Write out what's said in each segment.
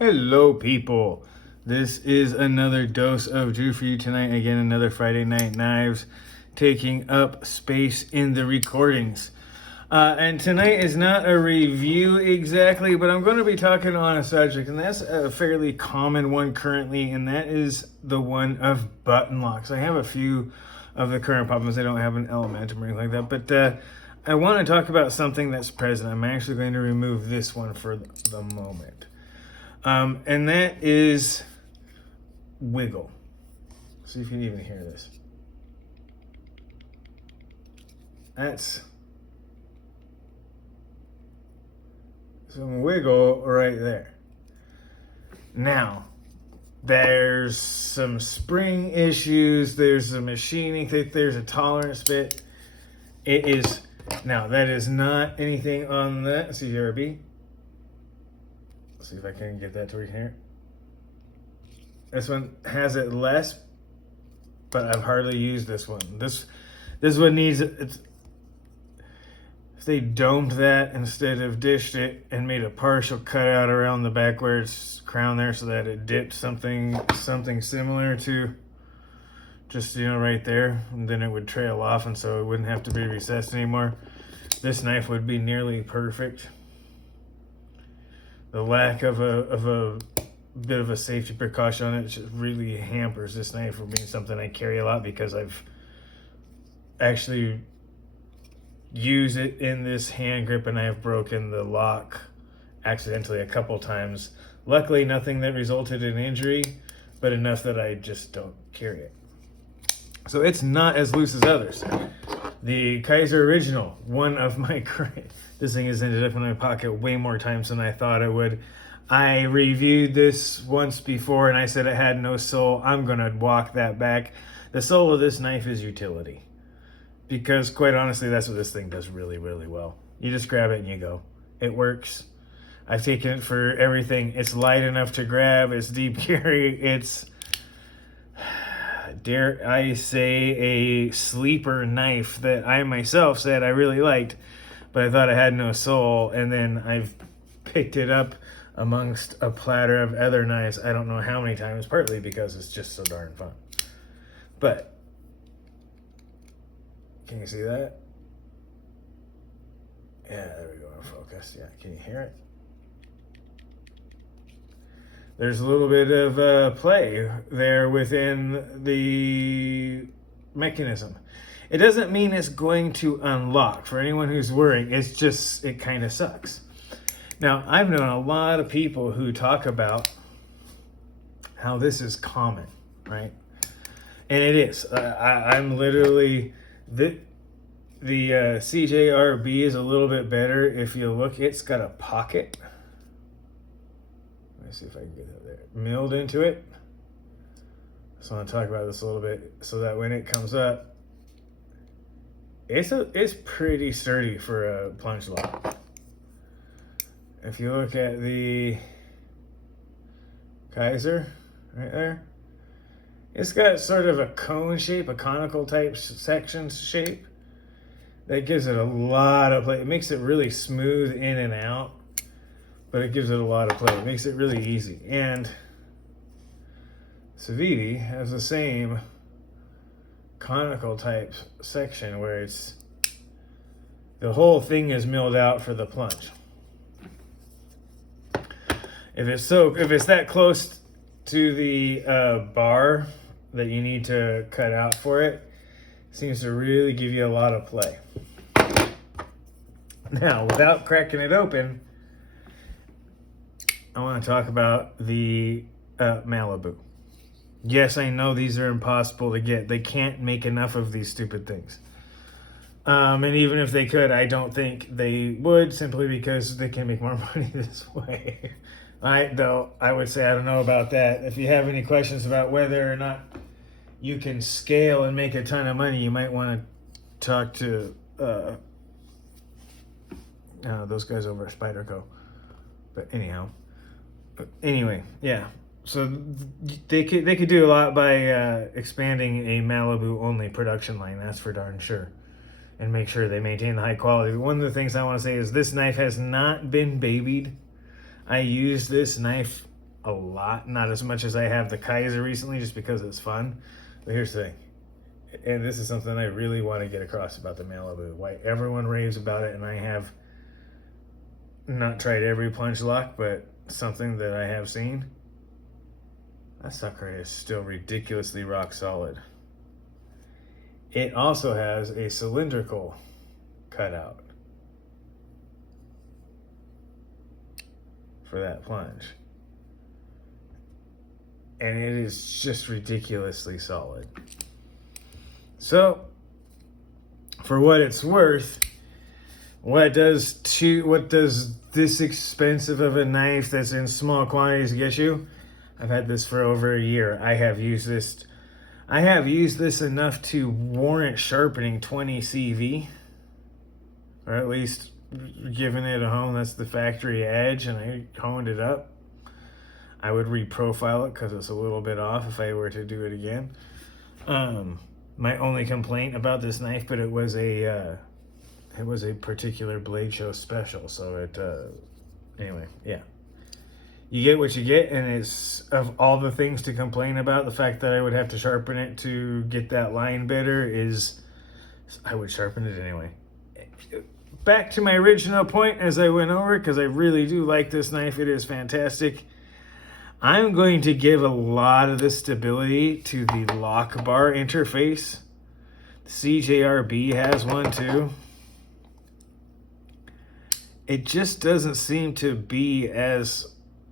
Hello, people. This is another dose of Drew for you tonight. Again, another Friday Night Knives taking up space in the recordings. And tonight is not a review exactly, but I'm going to be talking on a subject, and that's a fairly common one currently, and that is the one of button locks. I have a few of the current problems. I don't have an Elementum or anything like that, but I want to talk about something that's present. I'm actually going to remove this one for the moment. And that is wiggle. See if you can even hear this. That's some wiggle right there. Now, there's some spring issues, there's a machining thing, there's a tolerance bit. It is, now that is not anything on the CRB. See if I can get that to where you can hear it. This one has it less, but I've hardly used this one. This one needs it's. If they domed that instead of dished it and made a partial cutout around the back where it's crown there, so that it dipped something similar to just right there, and then it would trail off, and so it wouldn't have to be recessed anymore. This knife would be nearly perfect. The lack of a bit of a safety precaution on it just really hampers this knife from being something I carry a lot, because I've actually used it in this hand grip and I have broken the lock accidentally a couple times. Luckily, nothing that resulted in injury, but enough that I just don't carry it. So it's not as loose as others. The Kaiser Original, one of my current, this thing has ended up in my pocket way more times than I thought it would. I reviewed this once before and I said it had no soul. I'm going to walk that back. The soul of this knife is utility. Because quite honestly, that's what this thing does really, really well. You just grab it and you go. It works. I've taken it for everything. It's light enough to grab. It's deep carry. It's, dare I say, a sleeper knife that I myself said I really liked, but I thought it had no soul, and then I've picked it up amongst a platter of other knives I don't know how many times, partly because it's just so darn fun. But can you see that? Yeah, there we go, focus. Yeah, can you hear it? There's a little bit of play there within the mechanism. It doesn't mean it's going to unlock. For anyone who's worrying, it's just, it kind of sucks. Now, I've known a lot of people who talk about how this is common, right? And it is. I'm literally, the CJRB is a little bit better. If you look, it's got a pocket. Let me see if I can get that there. Milled into it. So I want to talk about this a little bit so that when it comes up, it's pretty sturdy for a plunge lock. If you look at the Kaiser right there, it's got sort of a cone shape, a conical type section shape that gives it a lot of play. It makes it really smooth in and out, but it gives it a lot of play. It makes it really easy. And Saviti has the same conical type section where it's, the whole thing is milled out for the plunge. If it's that close to the bar that you need to cut out for it, it seems to really give you a lot of play. Now, without cracking it open, I want to talk about the Malibu. Yes, I know these are impossible to get. They can't make enough of these stupid things. And even if they could, I don't think they would, simply because they can make more money this way. I would say I don't know about that. If you have any questions about whether or not you can scale and make a ton of money, you might want to talk to those guys over at Spyderco. But anyway, yeah. So they could do a lot by expanding a Malibu only production line. That's for darn sure. And make sure they maintain the high quality. One of the things I want to say is this knife has not been babied. I used this knife a lot, not as much as I have the Kaiser recently, just because it's fun. But here's the thing, and this is something I really want to get across about the Malibu. Why everyone raves about it, and I have not tried every plunge lock, but something that I have seen. That sucker is still ridiculously rock solid. It also has a cylindrical cutout for that plunge. And it is just ridiculously solid. So, for what it's worth, what does this expensive of a knife that's in small quantities get you? I've had this for over a year. I have used this enough to warrant sharpening 20 CV, or at least giving it a hone. That's the factory edge, and I honed it up. I would reprofile it because it's a little bit off if I were to do it again. My only complaint about this knife, but it was a particular Blade Show special, so it anyway, yeah. You get what you get, and it's, of all the things to complain about, the fact that I would have to sharpen it to get that line better is, I would sharpen it anyway. Back to my original point as I went over, because I really do like this knife. It is fantastic. I'm going to give a lot of the stability to the lock bar interface. The CJRB has one too. It just doesn't seem to be as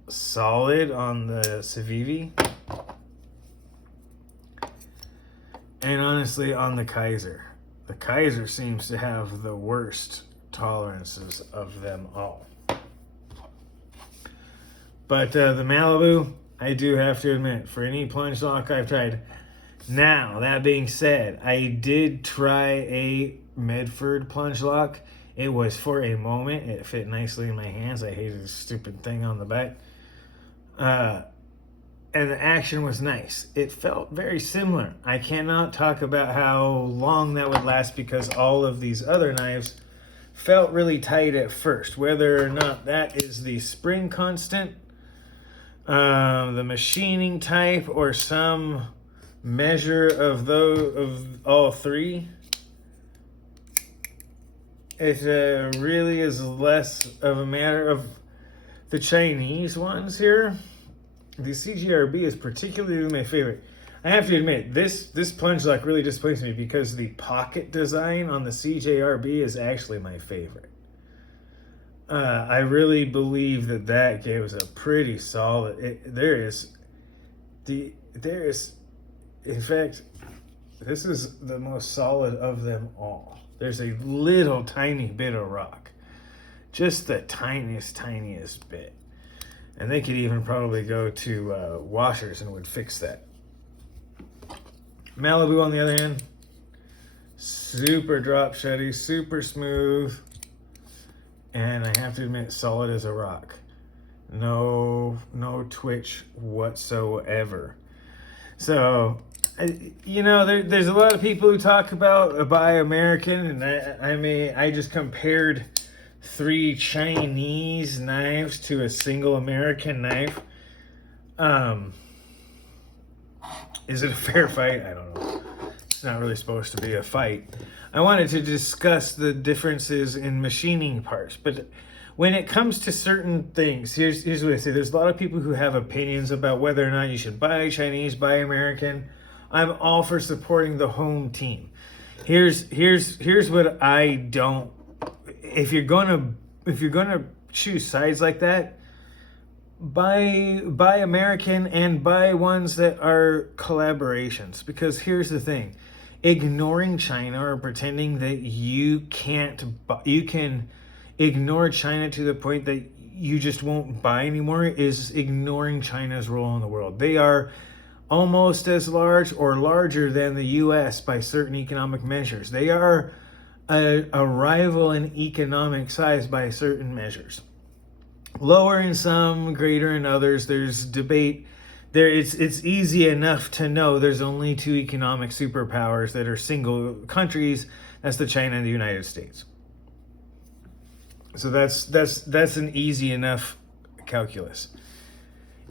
solid on the Civivi, and honestly on the Kaiser. The Kaiser seems to have the worst tolerances of them all. But the Malibu, I do have to admit, for any plunge lock I've tried. Now, that being said, I did try a Medford plunge lock. It was for a moment. It fit nicely in my hands. I hated this stupid thing on the back. And the action was nice. It felt very similar. I cannot talk about how long that would last because all of these other knives felt really tight at first. Whether or not that is the spring constant, the machining type, or some measure of all three, it really is less of a matter of the Chinese ones here. The CGRB is particularly my favorite. I have to admit, this plunge lock really disappoints me because the pocket design on the CJRB is actually my favorite. I really believe that gives a pretty solid. There is, in fact, this is the most solid of them all. There's a little tiny bit of rock, just the tiniest bit. And they could even probably go to washers and would fix that. Malibu, on the other hand, super drop sheddy, super smooth, and I have to admit, solid as a rock. No twitch whatsoever. So, there's a lot of people who talk about Buy American, and I just compared 3 Chinese knives to a single American knife. Is it a fair fight? I don't know. It's not really supposed to be a fight. I wanted to discuss the differences in machining parts, but when it comes to certain things, here's what I say. There's a lot of people who have opinions about whether or not you should buy Chinese, buy American. I'm all for supporting the home team. Here's what I don't. If you're gonna choose sides like that, buy American and buy ones that are collaborations. Because here's the thing: ignoring China or pretending that you can ignore China to the point that you just won't buy anymore is ignoring China's role in the world. They are almost as large or larger than the U.S. by certain economic measures. They are a rival in economic size by certain measures. Lower in some, greater in others. There's debate. It's easy enough to know there's only 2 economic superpowers that are single countries. That's the China and the United States. So that's an easy enough calculus.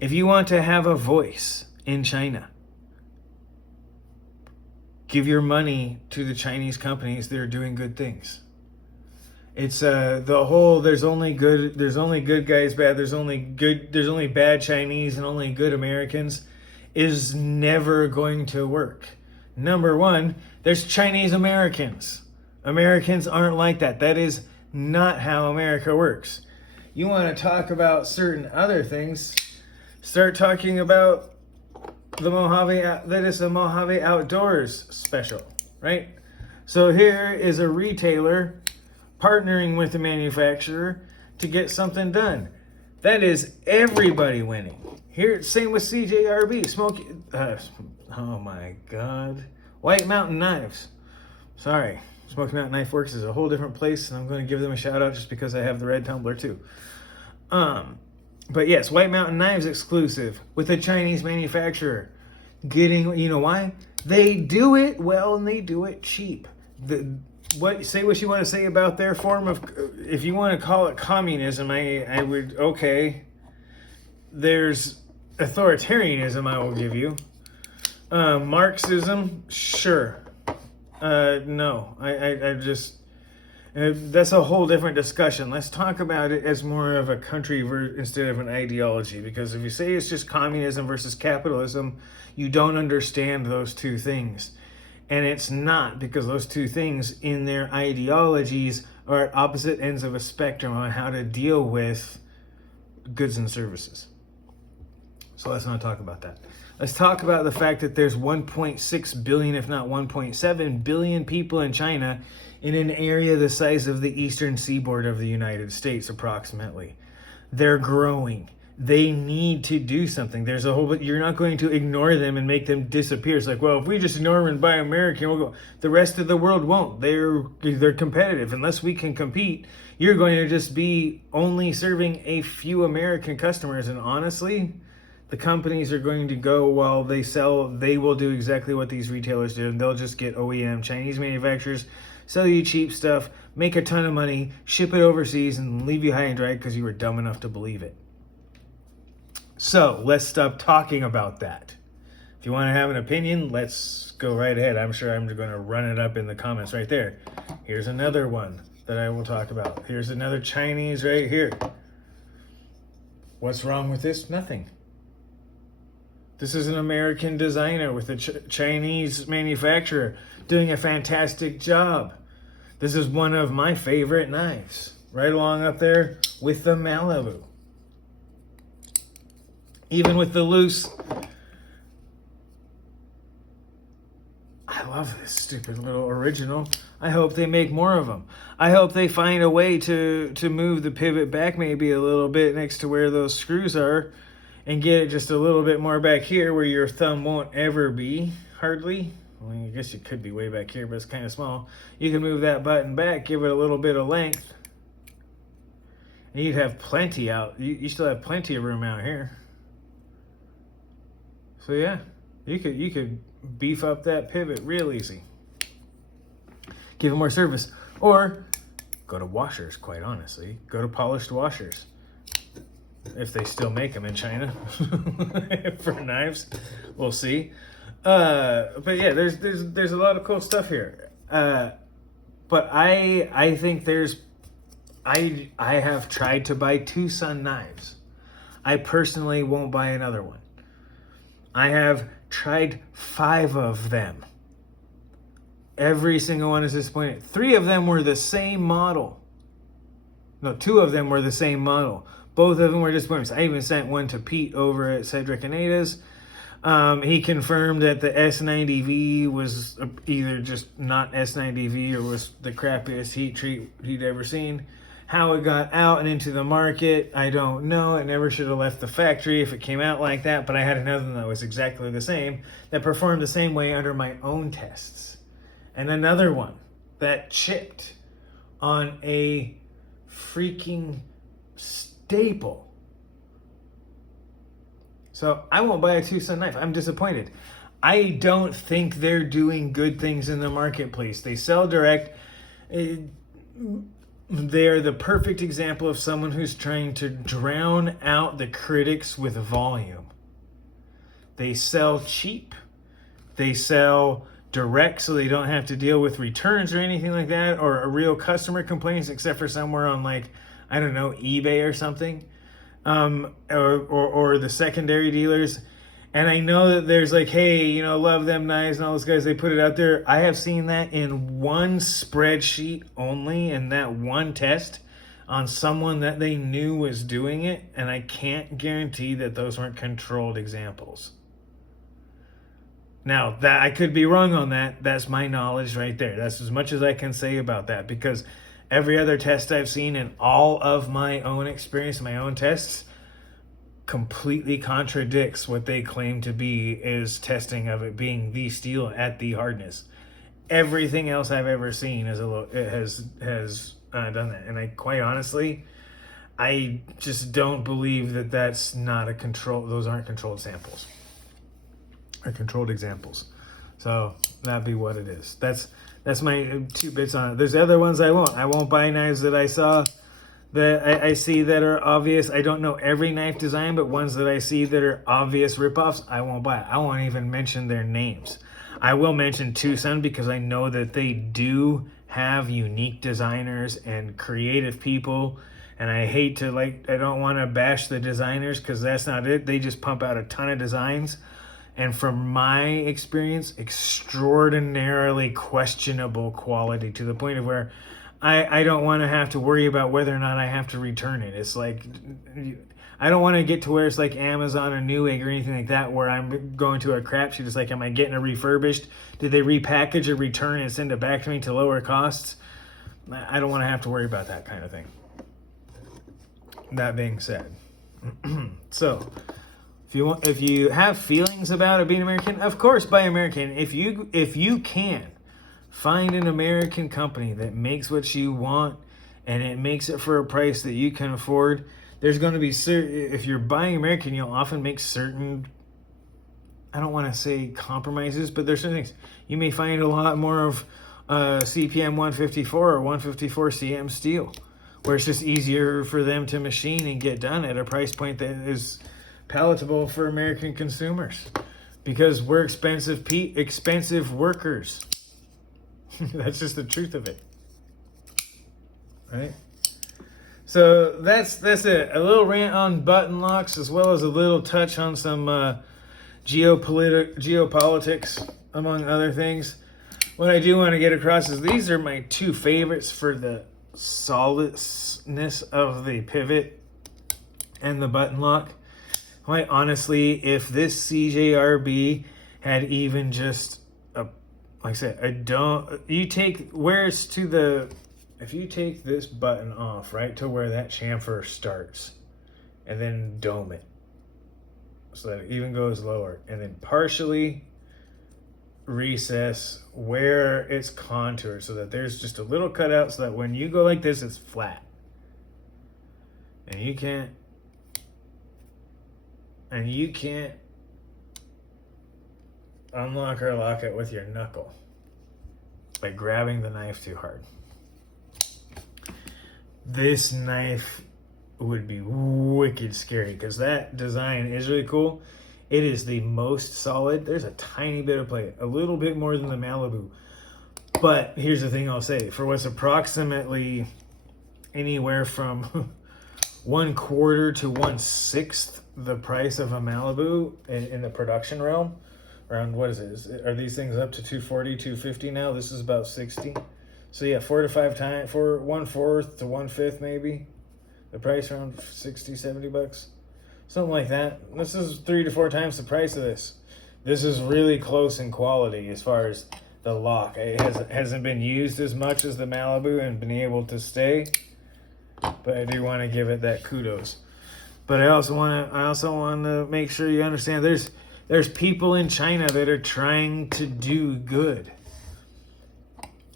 If you want to have a voice in China, give your money to the Chinese companies that are doing good things. It's the whole there's only good guys, bad, there's only bad Chinese and only good Americans is never going to work. Number one, there's Chinese Americans. Americans aren't like that. That is not how America works. You want to talk about certain other things, start talking about the Mojave, that is the Mojave Outdoors special, right? So here is a retailer partnering with the manufacturer to get something done. That is everybody winning. Here, same with CJRB, oh my God. White Mountain Knives. Sorry, Smoky Mountain Knife Works is a whole different place, and I'm going to give them a shout out just because I have the red tumbler too. But yes, White Mountain Knives exclusive with a Chinese manufacturer. Getting, you know why? They do it well and they do it cheap. Say what you want to say about their form of, if you want to call it communism, I would, okay. There's authoritarianism, I will give you. Marxism, sure. No, I just, that's a whole different discussion. Let's talk about it as more of a country instead of an ideology. Because if you say it's just communism versus capitalism, you don't understand those two things. And it's not, because those two things in their ideologies are at opposite ends of a spectrum on how to deal with goods and services. So let's not talk about that. Let's talk about the fact that there's 1.6 billion, if not 1.7 billion people in China in an area the size of the eastern seaboard of the United States, approximately. They're growing. They need to do something. There's a whole, you're not going to ignore them and make them disappear. It's like, well, if we just ignore them and buy American, we'll go. The rest of the world won't. They're competitive. Unless we can compete, you're going to just be only serving a few American customers. And honestly, the companies are going to go while they sell. They will do exactly what these retailers do, and they'll just get OEM Chinese manufacturers, sell you cheap stuff, make a ton of money, ship it overseas, and leave you high and dry because you were dumb enough to believe it. So let's stop talking about that. If you want to have an opinion, let's go right ahead. I'm sure I'm going to run it up in the comments right there. Here's another one that I will talk about. Here's another Chinese right here. What's wrong with this? Nothing. This is an American designer with a Chinese manufacturer doing a fantastic job. This is one of my favorite knives, right along up there with the Malibu. Even with the loose, I love this stupid little original. I hope they make more of them. I hope they find a way to move the pivot back maybe a little bit next to where those screws are and get it just a little bit more back here where your thumb won't ever be, hardly. Well, I guess it could be way back here, but it's kind of small. You can move that button back, give it a little bit of length, and you'd have plenty out. You still have plenty of room out here. So yeah, you could beef up that pivot real easy. Give it more service. Or go to washers, quite honestly. Go to polished washers. If they still make them in China for knives. We'll see. But yeah, there's a lot of cool stuff here. But I think I have tried to buy Tucson knives. I personally won't buy another one. I have tried 5 of them. Every single one is disappointing. 3 of them were the same model. No, 2 of them were the same model. Both of them were disappointing. I even sent one to Pete over at Cedric and Ada's. He confirmed that the S90V was either just not S90V or was the crappiest heat treat he'd ever seen. How it got out and into the market, I don't know. It never should have left the factory if it came out like that, but I had another one that was exactly the same, that performed the same way under my own tests. And another one that chipped on a freaking staple. So I won't buy a Tucson knife. I'm disappointed. I don't think they're doing good things in the marketplace. They sell direct. they're the perfect example of someone who's trying to drown out the critics with volume. They sell cheap. They sell direct, so they don't have to deal with returns or anything like that, or a real customer complaints, except for somewhere on, like, I don't know, eBay or something, or the secondary dealers. And I know that there's like, hey, you know, love them knives and all those guys, they put it out there. I have seen that in one spreadsheet only, in that one test on someone that they knew was doing it. And I can't guarantee that those weren't controlled examples. Now, that I could be wrong on that. That's my knowledge right there. That's as much as I can say about that, because every other test I've seen in all of my own experience, my own tests, completely contradicts what they claim to be is testing of it being the steel at the hardness. Everything else I've ever seen has done that, and I quite honestly, I just don't believe that that's not a control. Those aren't controlled samples or controlled examples. So that'd be what it is. That's my 2 bits on it. There's other ones I won't buy knives that I saw that I see that are obvious. I don't know every knife design, but ones that I see that are obvious ripoffs, I won't buy it. I won't even mention their names. I will mention Tucson because I know that they do have unique designers and creative people. And I hate to, I don't want to bash the designers, because that's not it. They just pump out a ton of designs. And from my experience, extraordinarily questionable quality, to the point of where I don't want to have to worry about whether or not I have to return it. It's like, I don't want to get to where it's like Amazon or Newegg or anything like that, where I'm going to a crapshoot. It's like, am I getting it refurbished? Did they repackage a return and send it back to me to lower costs? I don't want to have to worry about that kind of thing. That being said, so if you have feelings about it being American, of course, buy American. If you can find an American company that makes what you want and it makes it for a price that you can afford, there's going to be if you're buying American, you'll often make certain, I don't want to say compromises, but there's certain things. You may find a lot more of CPM 154 or 154 CM steel, where it's just easier for them to machine and get done at a price point that is palatable for American consumers, because we're expensive workers. That's just the truth of it, right? So that's it. A little rant on button locks, as well as a little touch on some geopolitics, among other things. What I do want to get across is these are my 2 favorites for the solidness of the pivot and the button lock. Quite honestly, if this CJRB had even just like I said, if you take this button off, right, to where that chamfer starts, and then dome it so that it even goes lower, and then partially recess where it's contoured so that there's just a little cutout, so that when you go like this, it's flat. And you can't unlock or lock it with your knuckle by grabbing the knife too hard. This knife would be wicked scary, because that design is really cool. It is the most solid. There's a tiny bit of play, a little bit more than the Malibu. But here's the thing I'll say. For what's approximately anywhere from 1/4 to 1/6 the price of a Malibu in the production realm, around, what is it? Are these things up to 240, 250 now? This is about 60. So yeah, 4 to 5 times, for 1/4 to 1/5 maybe. The price around 60, 70 bucks. Something like that. This is 3 to 4 times the price of this. This is really close in quality as far as the lock. It hasn't been used as much as the Malibu and been able to stay. But I do want to give it that kudos. But I also want to make sure you understand there's people in China that are trying to do good.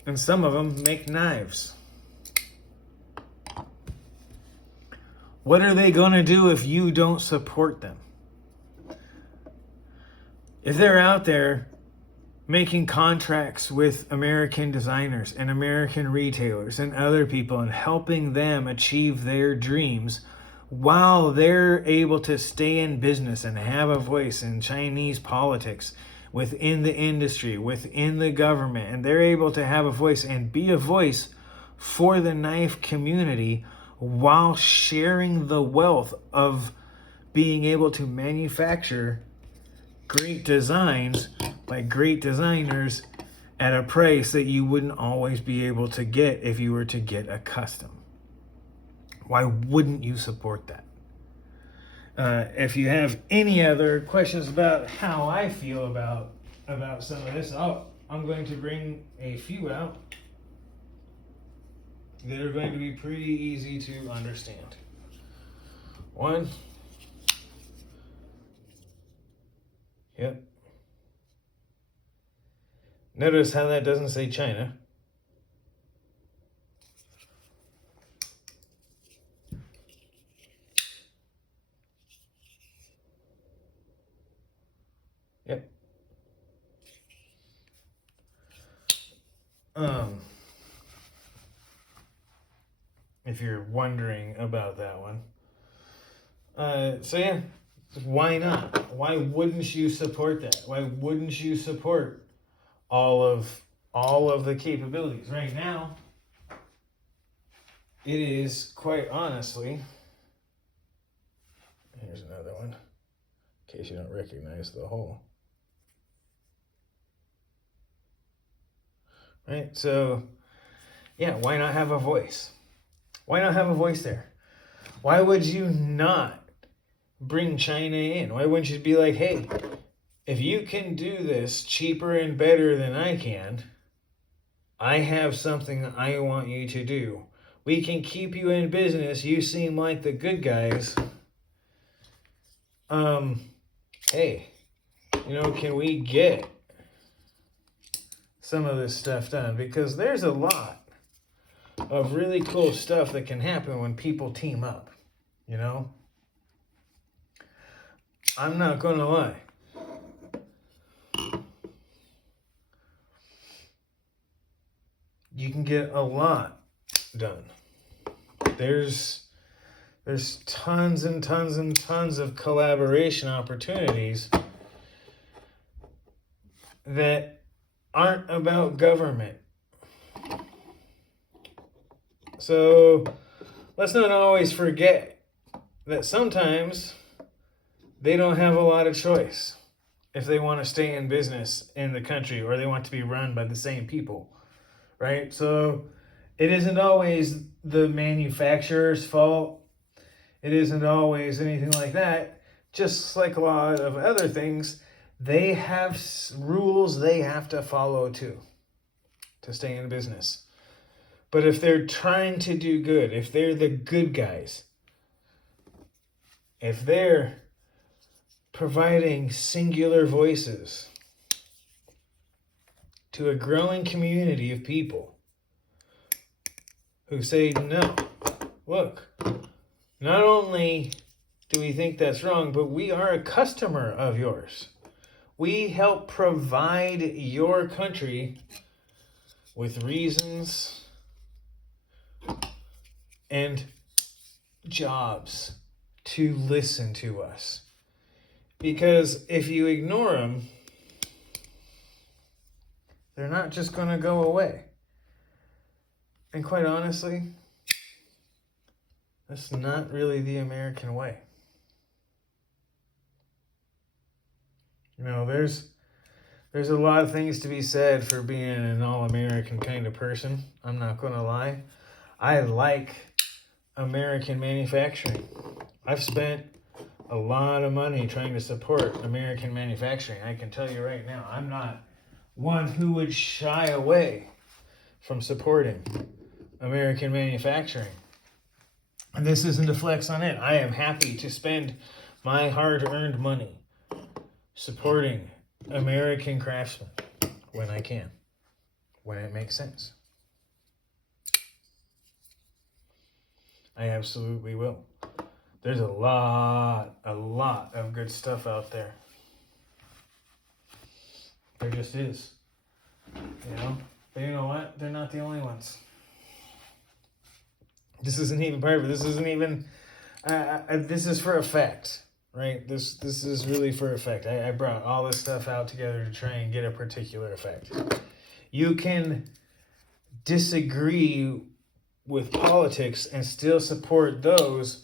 And some of them make knives. What are they going to do if you don't support them? If they're out there making contracts with American designers and American retailers and other people and helping them achieve their dreams while they're able to stay in business and have a voice in Chinese politics, within the industry, within the government, and they're able to have a voice and be a voice for the knife community while sharing the wealth of being able to manufacture great designs by great designers at a price that you wouldn't always be able to get if you were to get a custom. Why wouldn't you support that? If you have any other questions about how I feel about some of this, I'm going to bring a few out that are going to be pretty easy to understand. One. Yep. Notice how that doesn't say China. Yep. If you're wondering about that one. So yeah, why not? Why wouldn't you support that? Why wouldn't you support all of the capabilities? Right now, it is quite honestly. Here's another one, in case you don't recognize the whole. Right, so yeah, why not have a voice? Why not have a voice there? Why would you not bring China in? Why wouldn't you be like, hey, if you can do this cheaper and better than I can, I have something I want you to do. We can keep you in business. You seem like the good guys. Hey, can we get some of this stuff done? Because there's a lot of really cool stuff that can happen when people team up, I'm not going to lie. You can get a lot done. There's tons and tons and tons of collaboration opportunities that aren't about government. So let's not always forget that sometimes they don't have a lot of choice if they want to stay in business in the country or they want to be run by the same people, right? So it isn't always the manufacturer's fault. It isn't always anything like that. Just like a lot of other things, they have rules they have to follow too to stay in business. But if they're trying to do good, if they're the good guys, if they're providing singular voices to a growing community of people who say, no, look, not only do we think that's wrong, but we are a customer of yours. We help provide your country with reasons and jobs to listen to us. Because if you ignore them, they're not just going to go away. And quite honestly, that's not really the American way. There's a lot of things to be said for being an all-American kind of person. I'm not going to lie. I like American manufacturing. I've spent a lot of money trying to support American manufacturing. I can tell you right now, I'm not one who would shy away from supporting American manufacturing. And this isn't a flex on it. I am happy to spend my hard-earned money supporting American craftsmen when I can, when it makes sense. I absolutely will. There's a lot of good stuff out there. There just is. You know? But you know what? They're not the only ones. This isn't even private. This isn't even... this is for effect, right? This is really for effect. I brought all this stuff out together to try and get a particular effect. You can disagree with politics and still support those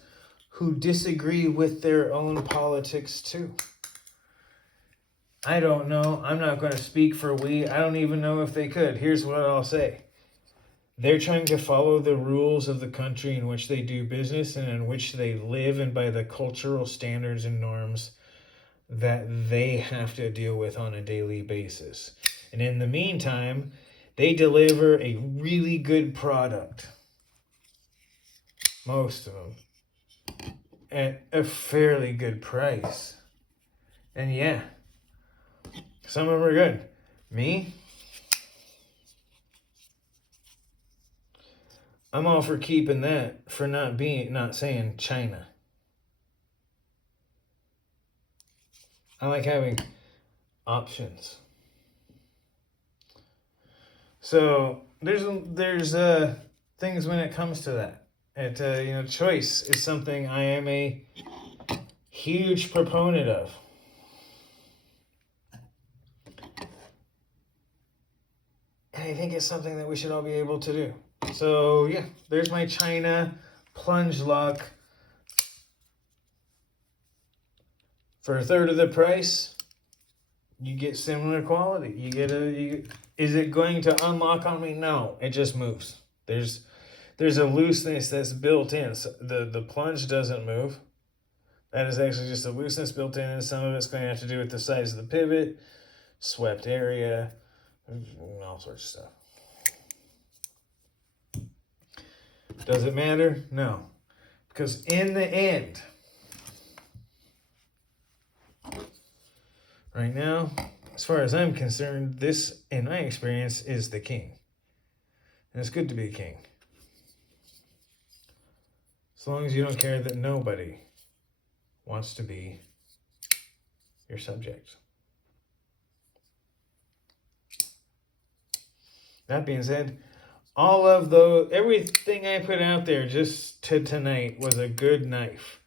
who disagree with their own politics too. I don't know. I'm not going to speak for we. I don't even know if they could. Here's what I'll say. They're trying to follow the rules of the country in which they do business and in which they live, and by the cultural standards and norms that they have to deal with on a daily basis. And in the meantime, they deliver a really good product. Most of them. At a fairly good price. And yeah, some of them are good. Me? I'm all for keeping that, for not saying China. I like having options. So there's things when it comes to that. Choice is something I am a huge proponent of. And I think it's something that we should all be able to do. So yeah, there's my China plunge lock. For a third of the price, you get similar quality. Is it going to unlock on me? No, it just moves. There's a looseness that's built in. So the plunge doesn't move. That is actually just a looseness built in, and some of it's going to have to do with the size of the pivot, swept area, all sorts of stuff. Does it matter? No. Because in the end, right now, as far as I'm concerned, this, in my experience, is the king. And it's good to be a king. As long as you don't care that nobody wants to be your subject. That being said, everything I put out there just to tonight was a good knife.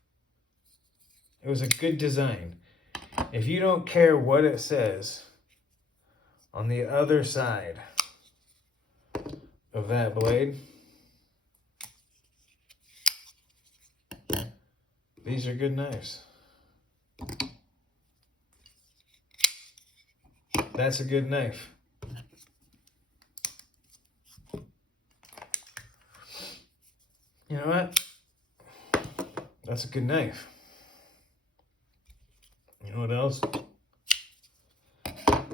It was a good design. If you don't care what it says on the other side of that blade, these are good knives. That's a good knife. You know what? That's a good knife. You know what else?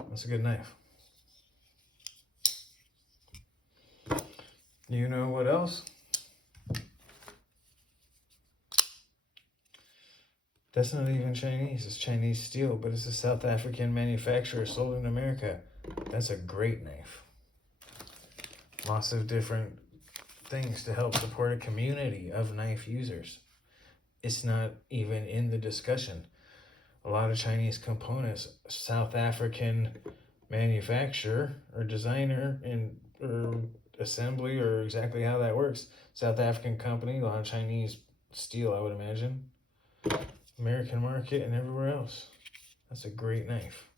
That's a good knife. You know what else? That's not even Chinese. It's Chinese steel, but it's a South African manufacturer sold in America. That's a great knife. Lots of different things to help support a community of knife users. It's not even in the discussion. A lot of Chinese components, South African manufacturer or designer or assembly, or exactly how that works. South African company, a lot of Chinese steel, I would imagine. American market and everywhere else. That's a great knife.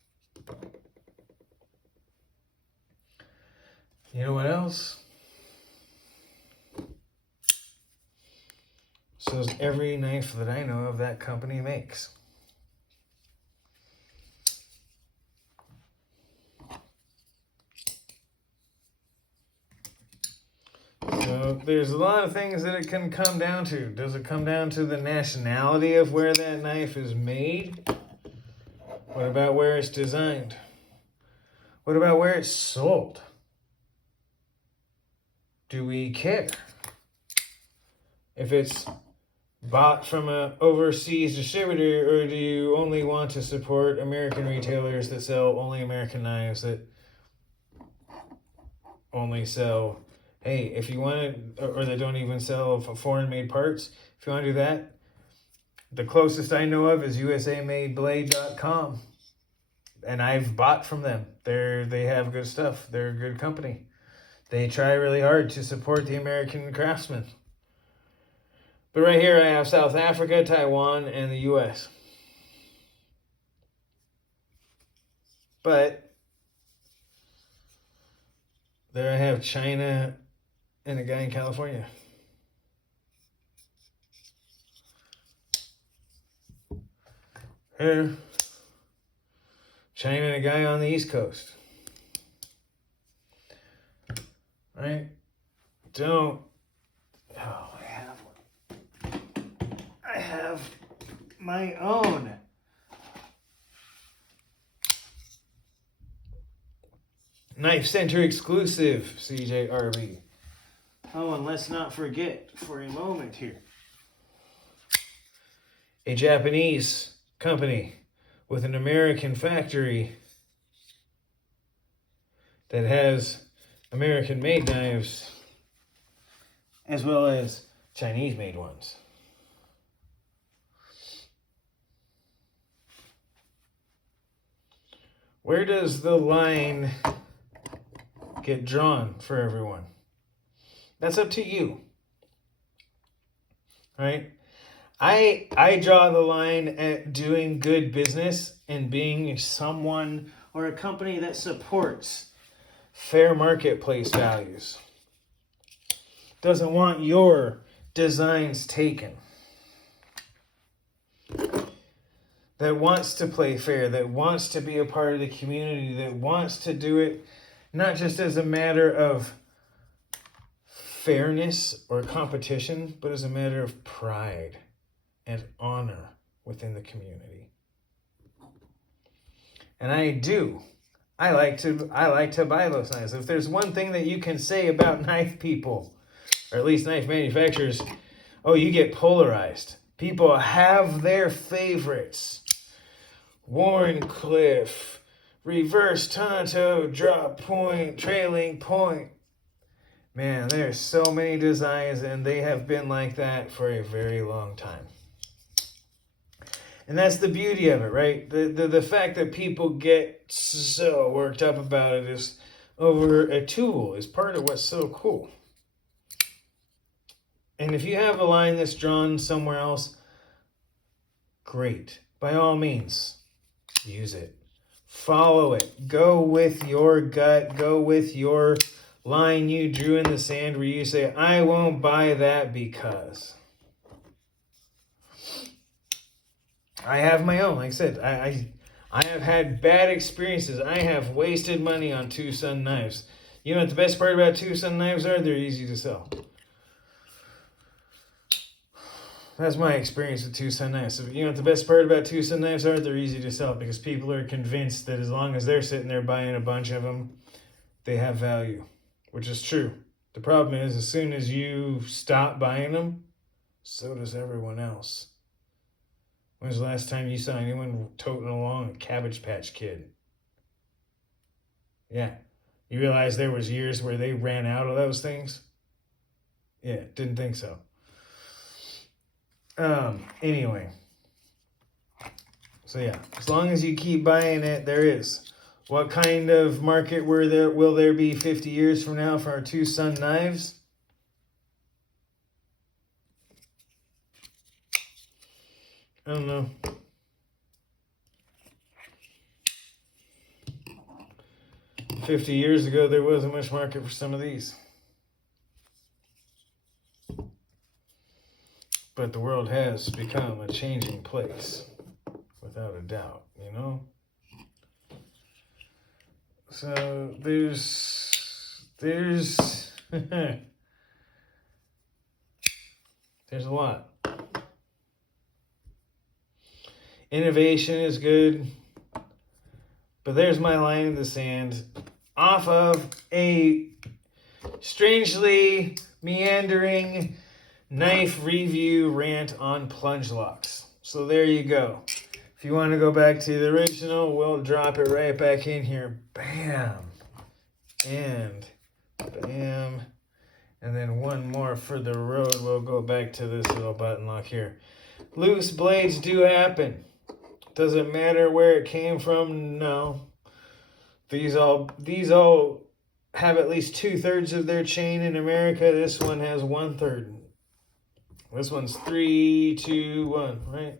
You know what else? So is every knife that I know of that company makes. So there's a lot of things that it can come down to. Does it come down to the nationality of where that knife is made? What about where it's designed? What about where it's sold? Do we care if it's bought from an overseas distributor, or do you only want to support American retailers that sell only American knives, that only sell, hey, if you want to, or they don't even sell foreign-made parts, if you want to do that, the closest I know of is USAMadeBlade.com. and I've bought from them. They have good stuff. They're a good company. They try really hard to support the American craftsman. But right here I have South Africa, Taiwan, and the US. But there I have China and a guy in California. Here, China and a guy on the East Coast. Right? Don't. Oh, I have one. I have my own. Knife Center exclusive, CJRB. Oh, and let's not forget for a moment here. A Japanese company with an American factory that has American-made knives as well as Chinese-made ones. Where does the line get drawn for everyone? That's up to you, right? I draw the line at doing good business and being someone or a company that supports fair marketplace values. Doesn't want your designs taken. That wants to play fair, that wants to be a part of the community, that wants to do it not just as a matter of fairness or competition, but as a matter of pride and honor within the community. And I like to buy those knives. If there's one thing that you can say about knife people, or at least knife manufacturers, oh, you get polarized. People have their favorites. Warncliffe, reverse Tonto, drop point, trailing point. Man, there's so many designs, and they have been like that for a very long time. And that's the beauty of it, right? The fact that people get so worked up about it is over a tool is part of what's so cool. And if you have a line that's drawn somewhere else, great. By all means, use it. Follow it. Go with your gut. Go with your line you drew in the sand where you say, I won't buy that because. I have my own. Like I said, I have had bad experiences. I have wasted money on Tucson knives. You know what the best part about Tucson knives are? They're easy to sell. That's my experience with Tucson knives. So, you know what the best part about Tucson knives are? They're easy to sell because people are convinced that as long as they're sitting there buying a bunch of them, they have value, which is true. The problem is, as soon as you stop buying them, so does everyone else. When was the last time you saw anyone toting along a Cabbage Patch Kid? Yeah. You realize there was years where they ran out of those things? Yeah, didn't think so. Anyway. So yeah, as long as you keep buying it, there is. What kind of market will there be 50 years from now for our Tucson knives? I don't know. $50 years ago, there wasn't much market for some of these. But the world has become a changing place, without a doubt, you know? So there's there's a lot. Innovation is good, but there's my line in the sand off of a strangely meandering knife review rant on plunge locks. So there you go. If you want to go back to the original, we'll drop it right back in here. Bam. And bam. And then one more for the road. We'll go back to this little button lock here. Loose blades do happen. Does it matter where it came from? No. These all have at least 2/3 of their chain in America. This one has 1/3. This one's 3, 2, 1, right?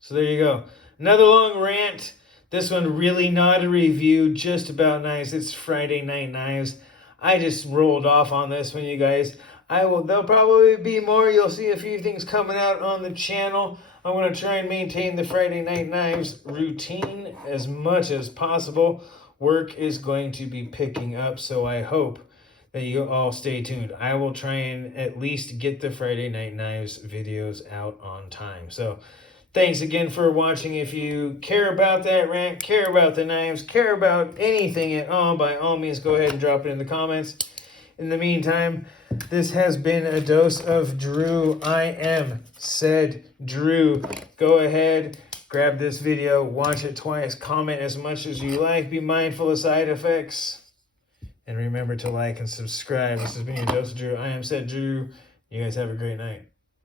So there you go. Another long rant. This one really not a review, just about knives. It's Friday Night Knives. I just rolled off on this one, you guys. There'll probably be more. You'll see a few things coming out on the channel. I'm going to try and maintain the Friday Night Knives routine as much as possible. Work is going to be picking up, so I hope that you all stay tuned. I will try and at least get the Friday Night Knives videos out on time. So thanks again for watching. If you care about that rant, care about the knives, care about anything at all, by all means, go ahead and drop it in the comments. In the meantime, this has been a dose of Drew. I am said Drew. Go ahead, grab this video, watch it twice, comment as much as you like, be mindful of side effects, and remember to like and subscribe. This has been your dose of Drew. I am said Drew. You guys have a great night.